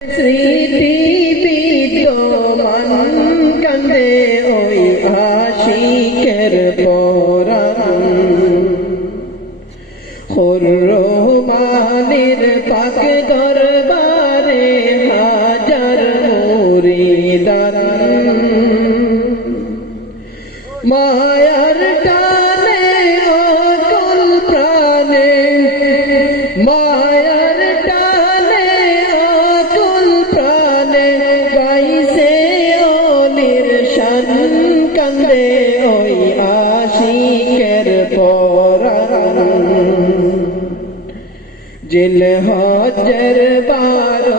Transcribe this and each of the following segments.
স্মৃতি বিদ্যমান কান্দে ওই আশিকের পরাণ রহমানের পাক দরবারে হাজার মুরিদান মায়ার টানে অকুল প্রাণে মায়ার টানে অকুল প্রাণে গাইছে অলির শান কান্দে ওই আশিকের পরাণ জিলহজ্জের 12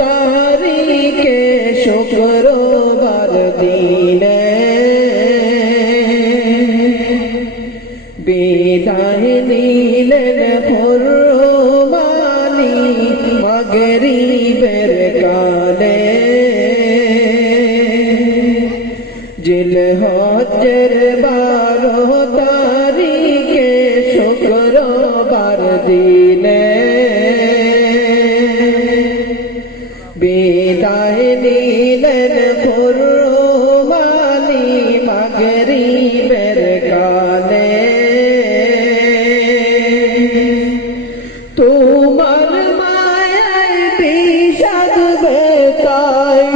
তারিখে শুক্রবার দিনে বিদায় নিলেন হুরমানি মাগরিবের কালে জিলহজ্জের 12 তারিখে শুক্রবার দিনে বিদায় নিলেন হুরমানি মাগরিবের কালে তোমার মায়ায় বিষাদ বেতায়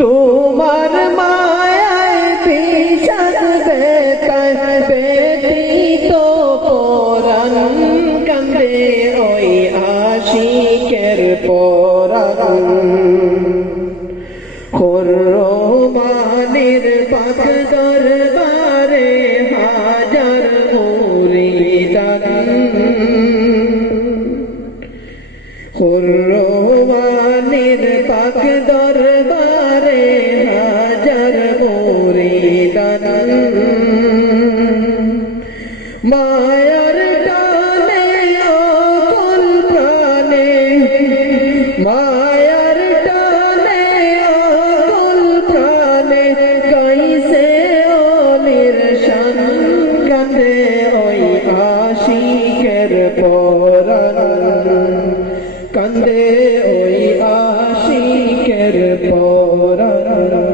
তোমার মায়ায় বিষাদ বেতায় ব্যতীত পরাণ কান্দে ওই আশিকের পরাণ রহমানের পাক দরবারে হাজার মুরিদান রহমানের পাক দরবারে হাজার মুরিদান মায়ার টানে অকুল প্রাণে মায়ার টানে অকুল প্রাণে গাইছে অলির শান কান্দে ওই আশিকের পরাণ কান্দে ওই আশিকের পরাণ।